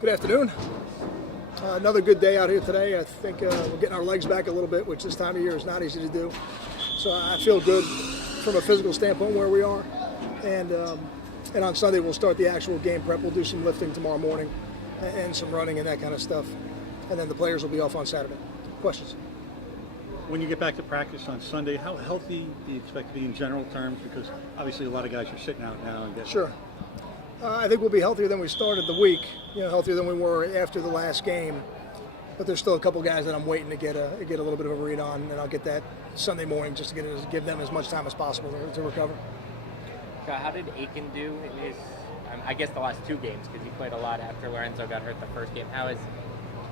Good afternoon. Another good day out here today. I think we're getting our legs back a little bit, which this time of year is not easy to do. So I feel good from a physical standpoint where we are. And on Sunday we'll start the actual game prep. We'll do some lifting tomorrow morning and some running and that kind of stuff. And then the players will be off on Saturday. Questions? When you get back to practice on Sunday, how healthy do you expect to be in general terms? Because obviously a lot of guys are sitting out now and getting. Sure. I think we'll be healthier than we started the week, healthier than we were after the last game. But there's still a couple guys that I'm waiting to get a little bit of a read on, and I'll get that Sunday morning just to give them as much time as possible to recover. How did Aiken do in his, I guess, the last two games? Because he played a lot after Lorenzo got hurt the first game.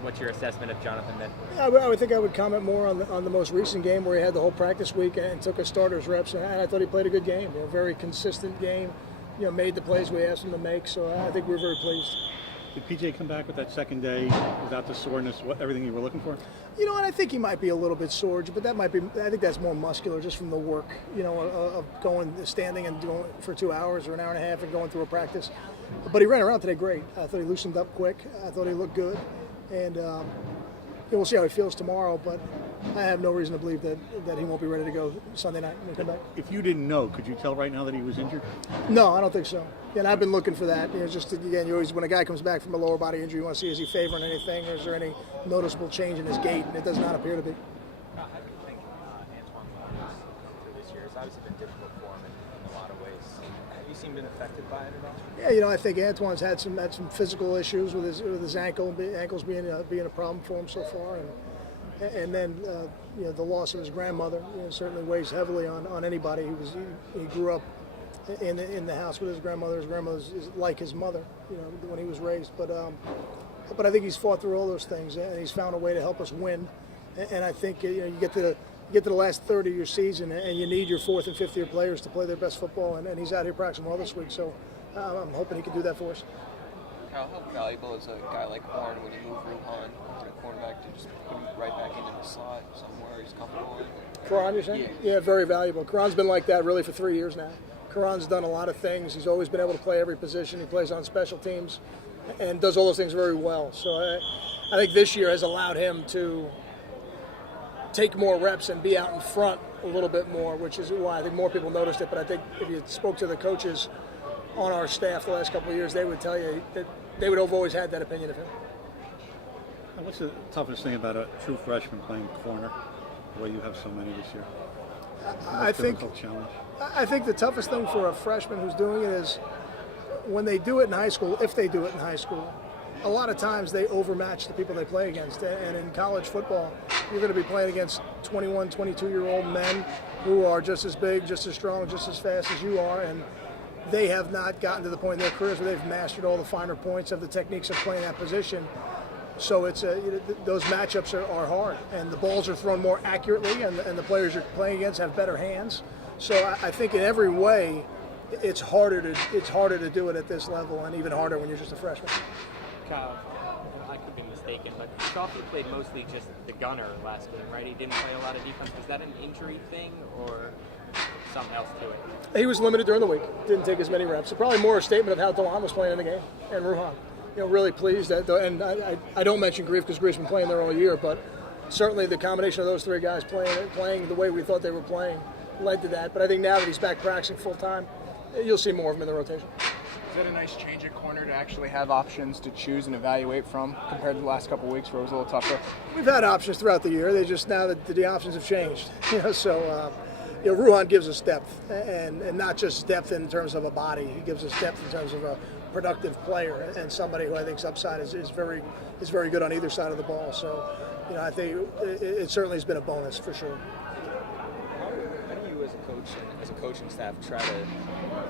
What's your assessment of Jonathan then? I would think I would comment more on the most recent game where he had the whole practice week and took his starters reps, and I thought he played a good game. A very consistent game. Made the plays we asked him to make, so I think we're very pleased. Did PJ come back with that second day without the soreness, everything you were looking for? And I think he might be a little bit sore, but I think that's more muscular just from the work, of standing and going for 2 hours or an hour and a half and going through a practice. But he ran around today great. I thought he loosened up quick. I thought he looked good. And we'll see how he feels tomorrow, but I have no reason to believe that he won't be ready to go Sunday night when we come back. If you didn't know, could you tell right now that he was injured? No, I don't think so. And I've been looking for that. You always, when a guy comes back from a lower body injury, you want to see, is he favoring anything, or is there any noticeable change in his gait? And it does not appear to be. How do you think Antoine's line through this year? It's obviously been difficult for him in a lot of ways. Have you seen been affected by it at all? Yeah, I think Antoine's had some physical issues with his ankles being a problem for him so far, and then the loss of his grandmother certainly weighs heavily on anybody. He grew up in the house with his grandmother. His grandmother is like his mother, when he was raised. But I think he's fought through all those things, and he's found a way to help us win. And I think you get to the last third of your season, and you need your fourth and fifth year players to play their best football. And he's out here practicing well this week, so I'm hoping he can do that for us. How valuable is a guy like Horn when you move Ruhan to a cornerback to just put him right back into the slot somewhere he's comfortable in? Karan, you're saying? Yeah, very valuable. Karan's been like that really for 3 years now. Karan's done a lot of things. He's always been able to play every position. He plays on special teams and does all those things very well. So I think this year has allowed him to take more reps and be out in front a little bit more, which is why I think more people noticed it. But I think if you spoke to the coaches on our staff the last couple of years, they would tell you that they would have always had that opinion of him. And what's the toughest thing about a true freshman playing corner, the way you have so many this year? I think the toughest thing for a freshman who's doing it is when they do it in high school, if they do it in high school, a lot of times they overmatch the people they play against. And in college football, you're going to be playing against 21, 22-year-old men who are just as big, just as strong, just as fast as you are, and they have not gotten to the point in their careers where they've mastered all the finer points of the techniques of playing that position. So it's those matchups are hard, and the balls are thrown more accurately, and the players you're playing against have better hands. So I think in every way, it's harder to do it at this level, and even harder when you're just a freshman. Kyle, I could be mistaken, but Shoffley played mostly just the gunner last game, right? He didn't play a lot of defense. Was that an injury thing or something else to it? He was limited during the week. Didn't take as many reps. So probably more a statement of how Dewan was playing in the game, and Ruhan. Really pleased that, and I don't mention Grief because Grief's been playing there all year, but certainly the combination of those three guys playing the way we thought they were playing led to that. But I think now that he's back practicing full time, you'll see more of him in the rotation. Is that a nice change at corner to actually have options to choose and evaluate from compared to the last couple of weeks where it was a little tougher? We've had options throughout the year. They just now that the options have changed. Ruhan gives us depth, and not just depth in terms of a body. He gives us depth in terms of a productive player and somebody who I think's upside is very good on either side of the ball. So, I think it certainly has been a bonus for sure. How do you, as a coach and as a coaching staff, try to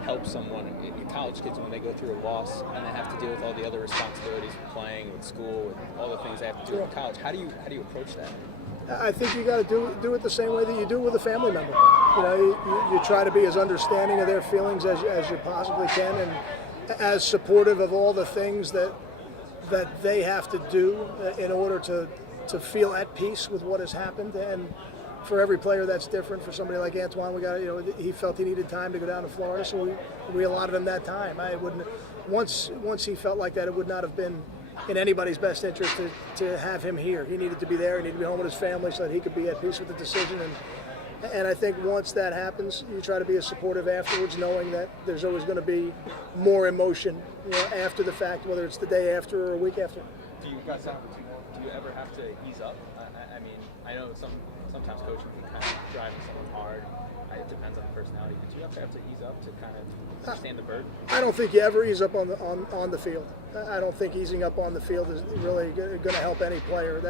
help someone, college kids, when they go through a loss and they have to deal with all the other responsibilities of playing, with school, with all the things they have to do in college? How do you approach that? I think you got to do it the same way that you do with a family member. You try to be as understanding of their feelings as you possibly can, and as supportive of all the things that they have to do in order to feel at peace with what has happened. And for every player, that's different. For somebody like Antoine, he felt he needed time to go down to Florida, so we allotted him that time. Once he felt like that, it would not have been in anybody's best interest to have him here. He needed to be there. He needed to be home with his family so that he could be at peace with the decision. And I think once that happens, you try to be as supportive afterwards, knowing that there's always going to be more emotion, after the fact, whether it's the day after or a week after. Do you guys do you ever have to ease up? I mean, I know sometimes coaching can kind of drive someone hard. It depends on the personality. But do you have to ease up to kind of understand the burden? I don't think you ever ease up on the field. I don't think easing up on the field is really going to help any player.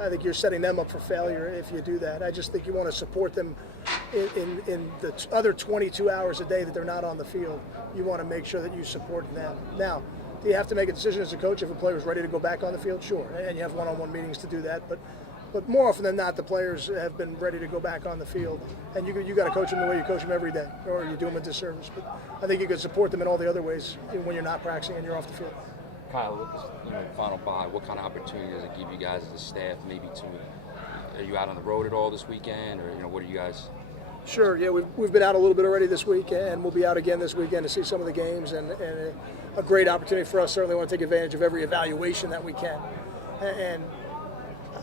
I think you're setting them up for failure if you do that. I just think you want to support them in the other 22 hours a day that they're not on the field. You want to make sure that you support them. Now, do you have to make a decision as a coach if a player is ready to go back on the field? Sure, and you have one-on-one meetings to do that. But more often than not, the players have been ready to go back on the field, and you got to coach them the way you coach them every day, or you do them a disservice. But I think you can support them in all the other ways when you're not practicing and you're off the field. Kyle, final bye, what kind of opportunity does it give you guys as a staff maybe are you out on the road at all this weekend, or what are you guys? Sure, yeah, we've been out a little bit already this week, and we'll be out again this weekend to see some of the games, and a great opportunity for us. Certainly want to take advantage of every evaluation that we can. And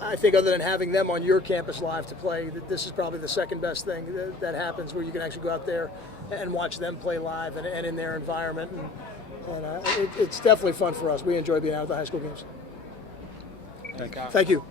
I think other than having them on your campus live to play, this is probably the second best thing that happens, where you can actually go out there and watch them play live and in their environment. And it's definitely fun for us. We enjoy being out at the high school games. Thank you. Thank you.